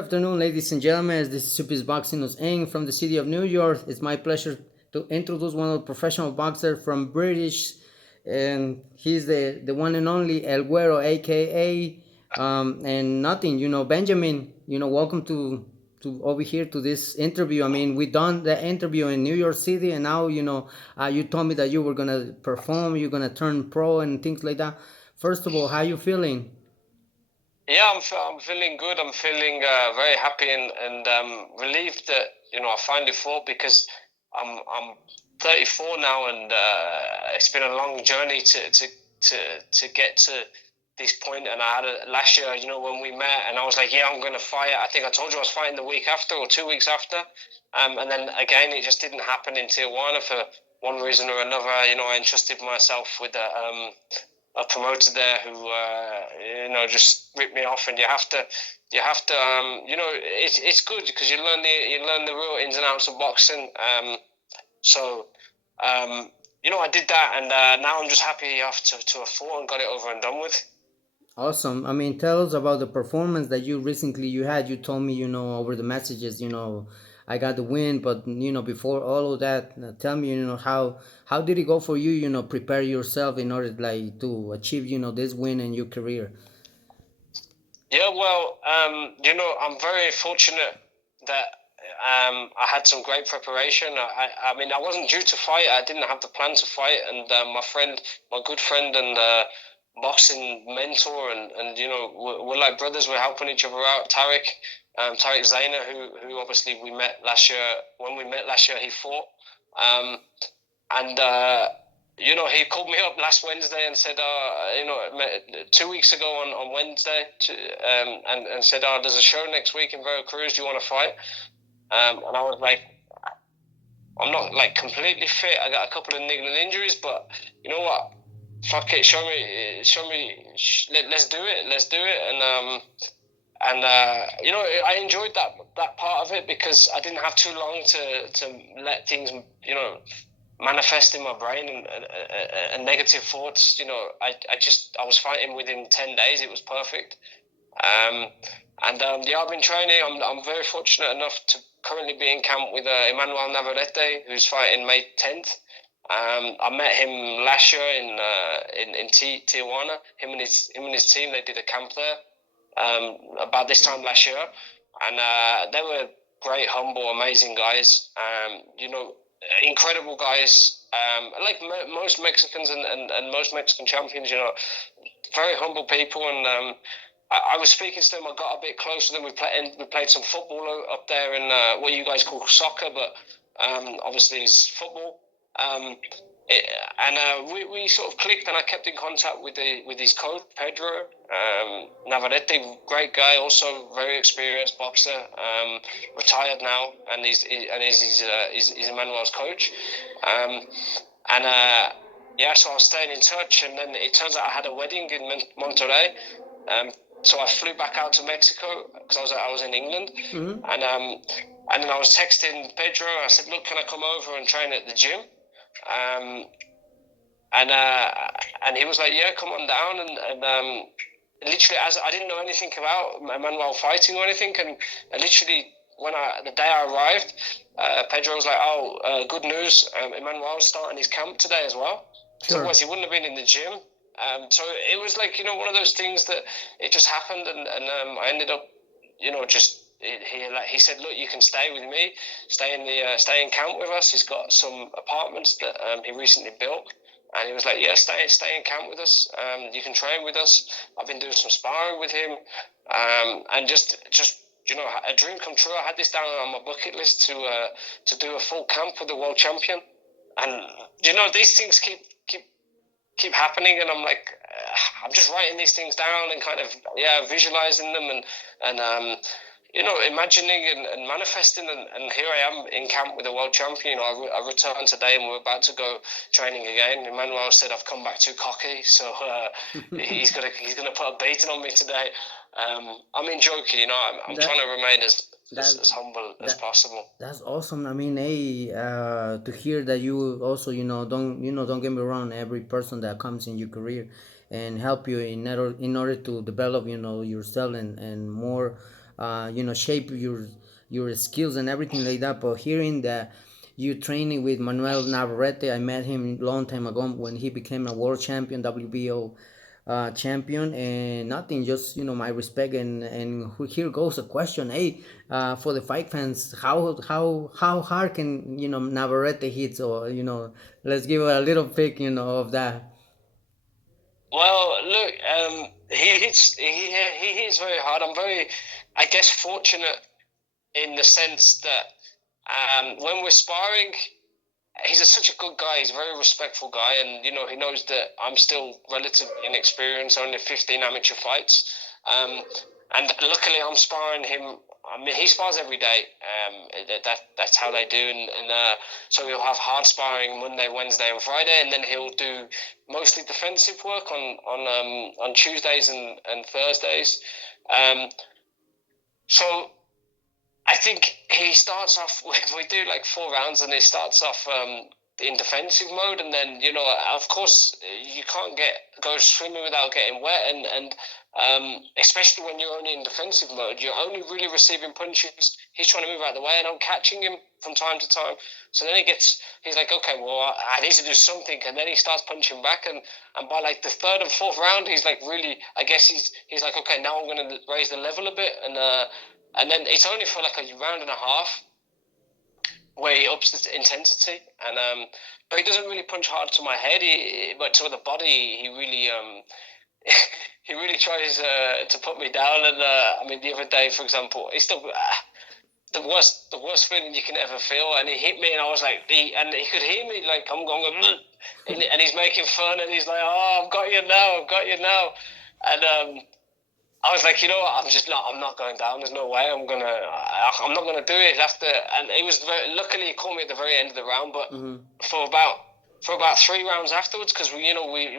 afternoon, ladies and gentlemen. This is Cpsboxingnews Inc. from the city of New York. It's my pleasure to introduce one of the professional boxers from British, and he's the one and only El Guero, aka and nothing. Benjamin. Welcome to over here to this interview. I mean, we done the interview in New York City, and now you told me that you were gonna perform, you're gonna turn pro and things like that. First of all, how you feeling? Yeah, I'm feeling good. I'm feeling very happy and relieved that I finally fought, because I'm 34 now, and it's been a long journey to get to this point. And I had last year, when we met, and I was like, yeah, I'm going to fight. I think I told you I was fighting the week after or 2 weeks after, and then again it just didn't happen in Tijuana for one reason or another. I entrusted myself with a promoter there who just ripped me off, and you have to it's good because you learn the real ins and outs of boxing. I did that, and now I'm just happy after to have fought and got it over and done with. Awesome. I mean, tell us about the performance that you recently you had. You told me, over the messages, I got the win, but before all of that, tell me, how did it go for you? Prepare yourself in order like to achieve, this win in your career. Yeah, well, I'm very fortunate that I had some great preparation. I mean, I wasn't due to fight. I didn't have the plan to fight, and my good friend, and boxing mentor, and we're like brothers. We're helping each other out. Tariq Zaina, who obviously we met last year. When we met last year, he fought, and he called me up last Wednesday and said, 2 weeks ago on Wednesday, and said, there's a show next week in Veracruz. Do you want to fight? And I was like, I'm not like completely fit. I got a couple of niggling injuries, but you know what? Fuck it. Show me. Let's do it. And I enjoyed that part of it, because I didn't have too long to let things manifest in my brain and negative thoughts. I was fighting within 10 days. It was perfect. I've been training. I'm very fortunate enough to currently be in camp with Emanuel Navarrete, who's fighting May 10th. I met him last year in Tijuana. Him and his team, they did a camp there about this time last year, and they were great, humble, amazing guys. Incredible guys. Like most Mexicans and most Mexican champions, very humble people. And I was speaking to them. I got a bit closer to them. We played some football up there in what you guys call soccer, but obviously it's football. We sort of clicked, and I kept in contact with his coach Pedro Navarrete, great guy, also very experienced boxer, retired now, and he's Emmanuel's coach. So I was staying in touch, and then it turns out I had a wedding in Monterrey. So I flew back out to Mexico because I was in England, Mm-hmm. And then I was texting Pedro. I said, "Look, can I come over and train at the gym?" And he was like, "Yeah, come on down." And literally, as I didn't know anything about Emmanuel fighting or anything, and literally the day I arrived, Pedro was like, "Oh, good news! Emmanuel's starting his camp today as well." Sure. Otherwise, he wouldn't have been in the gym. So it was like one of those things that it just happened, and I ended up he said, "Look, you can stay with me, stay in camp with us. He's got some apartments that he recently built." And he was like, "Yeah, stay in camp with us. You can train with us." I've been doing some sparring with him, and just a dream come true. I had this down on my bucket list to do a full camp with the world champion, and these things keep happening, and I'm like, I'm just writing these things down and kind of visualizing them and imagining and manifesting, and here I am in camp with the world champion. I returned today, and we're about to go training again. Emmanuel said I've come back too cocky, so he's gonna put a beating on me today. I'm in joking, I'm trying to remain as humble as possible. That's awesome. I mean, hey, to hear that you also, don't get me wrong. Every person that comes in your career and help you in order to develop, yourself and more shape your skills and everything like that. But hearing that you training with Manuel Navarrete, I met him a long time ago when he became a world champion, WBO champion, and nothing, just my respect. And here goes a question. Hey, for the fight fans, how hard can Navarrete hit? Or let's give a little pick of that. Well, look, he hits very hard. I'm very, I guess, fortunate in the sense that when we're sparring, he's such a good guy. He's a very respectful guy, and he knows that I'm still relatively inexperienced, only 15 amateur fights. And luckily, I'm sparring him. I mean, he spars every day. That's how they do, and so he'll have hard sparring Monday, Wednesday, and Friday, and then he'll do mostly defensive work on Tuesdays and Thursdays. So I think he starts off. We do like 4 rounds, and he starts off in defensive mode, and then of course, you can't go swimming without getting wet, and especially when you're only in defensive mode, you're only really receiving punches. He's trying to move out of the way, and I'm catching him from time to time. So then he's like, okay, well, I need to do something, and then he starts punching back, and by like the 3rd and 4th round, he's like really, I guess he's like, okay, now I'm going to raise the level a bit, and then it's only for like a round and a half where he ups the intensity, and but he doesn't really punch hard to my head. But to the body, he really he really tries to put me down. And I mean, the other day, for example, it's the worst feeling you can ever feel. And he hit me, and I was like, he could hear me like I'm going, and he's making fun, and he's like, oh, I've got you now, and I was like, you know what? I'm not going down. There's no way I'm not gonna do it after. And it was luckily he caught me at the very end of the round, but for about 3 rounds afterwards, because we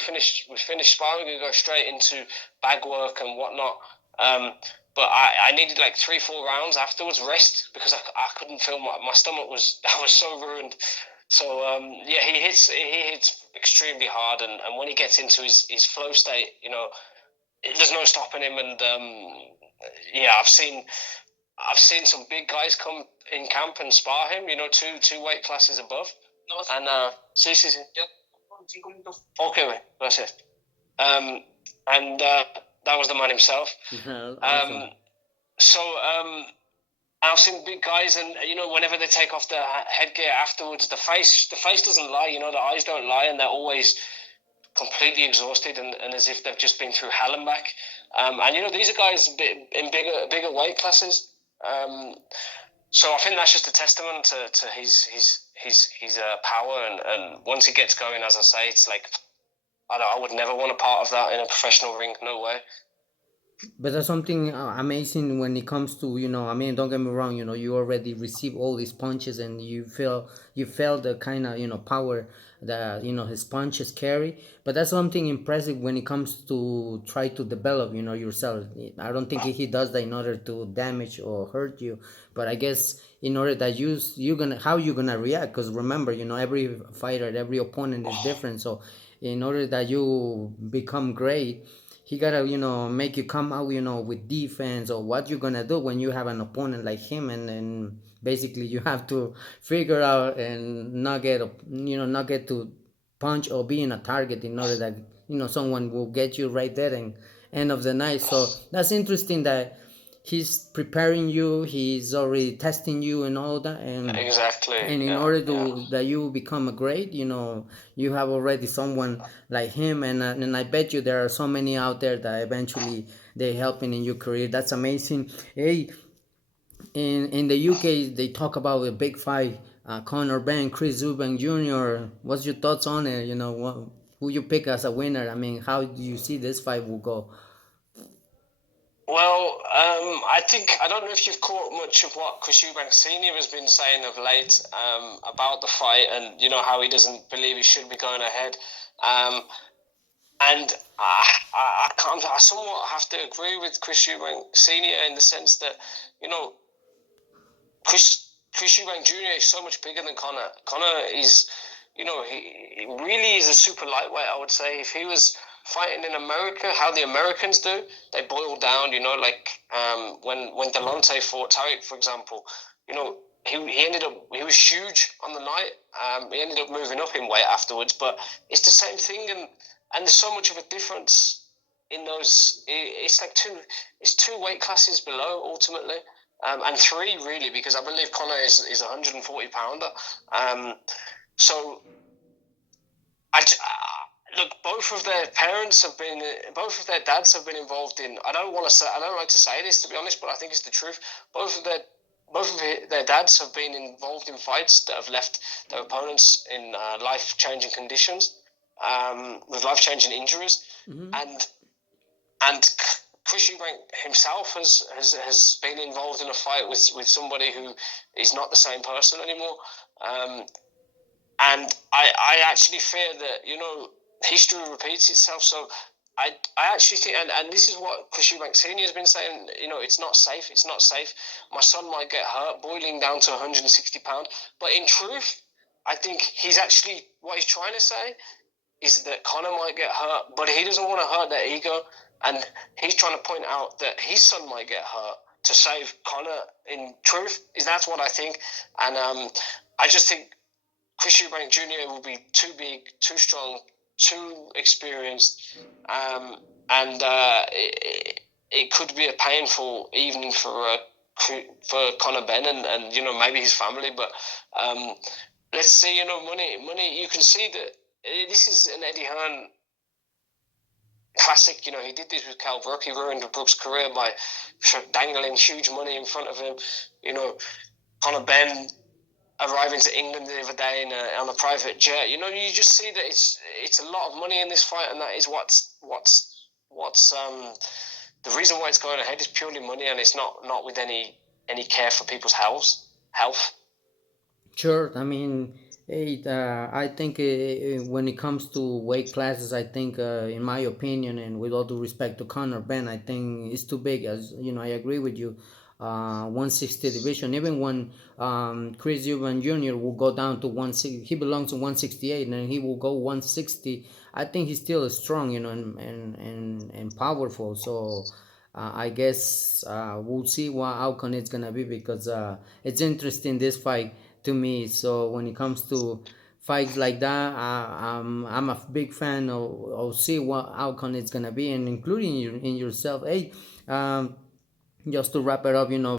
finished sparring, we go straight into bag work and whatnot. But I needed like 3-4 rounds afterwards rest because I couldn't feel my stomach was so ruined. So he hits extremely hard, and when he gets into his flow state, there's no stopping him. And I've seen some big guys come in camp and spar him. Two weight classes above. And sí. Okay, gracias. And that was the man himself. Awesome. So I've seen big guys, and whenever they take off the headgear afterwards, the face doesn't lie. The eyes don't lie, and they're always completely exhausted and as if they've just been through hell and back. And these are guys in bigger weight classes. So I think that's just a testament to his power. And once he gets going, as I say, it's like I would never want a part of that in a professional ring. No way. But that's something amazing when it comes to I mean, don't get me wrong, you already receive all these punches, and you feel the kind of power that his punches carry. But that's something impressive when it comes to try to develop yourself. I don't think he does that in order to damage or hurt you, but I guess in order that how you gonna react, because remember, every fighter, every opponent is different. So in order that you become great, he gotta make you come out with defense, or what you're gonna do when you have an opponent like him, and basically you have to figure out and not get to punch or be in a target in order that someone will get you right there and end of the night. So that's interesting that he's preparing you, he's already testing you and all that, and exactly. And in order to that you become a great, you have already someone like him, and I bet you there are so many out there that eventually they helping in your career. That's amazing. Hey, in the UK they talk about a big fight, Conor Benn, Chris Eubank Jr. What's your thoughts on it? Who you pick as a winner? I mean, how do you see this fight will go? Well, I don't know if you've caught much of what Chris Eubank Sr. has been saying of late about the fight, and how he doesn't believe he should be going ahead. And I somewhat have to agree with Chris Eubank Sr. in the sense that Chris Eubank Jr. is so much bigger than Conor. Conor is, he really is a super lightweight, I would say. If he was fighting in America, how the Americans do, they boil down, like When Delonte fought Tariq, for example, you know, he ended up, he was huge on the night. He ended up moving up in weight afterwards, but it's the same thing, and there's so much of a difference in those. It's like two weight classes below ultimately, and three really, because I believe Conor is 140 pounder. So look, both of their dads have been involved in. I don't like to say this, to be honest, but I think it's the truth. Both of their dads have been involved in fights that have left their opponents in life-changing conditions, with life-changing injuries, and Chris Eubank himself has been involved in a fight with somebody who is not the same person anymore. And I actually fear that, you know, history repeats itself. So I actually think, and this is what Chris Eubank Sr. has been saying, you know, it's not safe. It's not safe. My son might get hurt boiling down to 160 pounds. But in truth, I think what he's trying to say is that Conor might get hurt, but he doesn't want to hurt their ego. And he's trying to point out that his son might get hurt to save Conor. In truth, that's what I think. And I just think Chris Eubank Jr. will be too big, too strong, too experienced, and it could be a painful evening for Conor Benn and you know, maybe his family. But let's see, you know, money. You can see that this is an Eddie Hearn classic. You know, he did this with Cal Brook. He ruined Brook's career by dangling huge money in front of him. You know, Conor Benn arriving to England the other day on a private jet. You know, you just see that it's a lot of money in this fight, and that is what's the reason why it's going ahead is purely money, and it's not with any care for people's health. Sure. I mean, I think when it comes to weight classes, I think, in my opinion, and with all due respect to Conor Benn, I think it's too big. As you know, I agree with you. 160 division. Even when Chris Eubank Jr. will go down to 160, he belongs to 168, and he will go 160. I think he's still strong, you know, and powerful. So I guess we'll see what outcome it's gonna be, because it's interesting, this fight, to me. So when it comes to fights like that, I'm a big fan of see what outcome it's gonna be, and including in yourself. Hey, just to wrap it up, you know.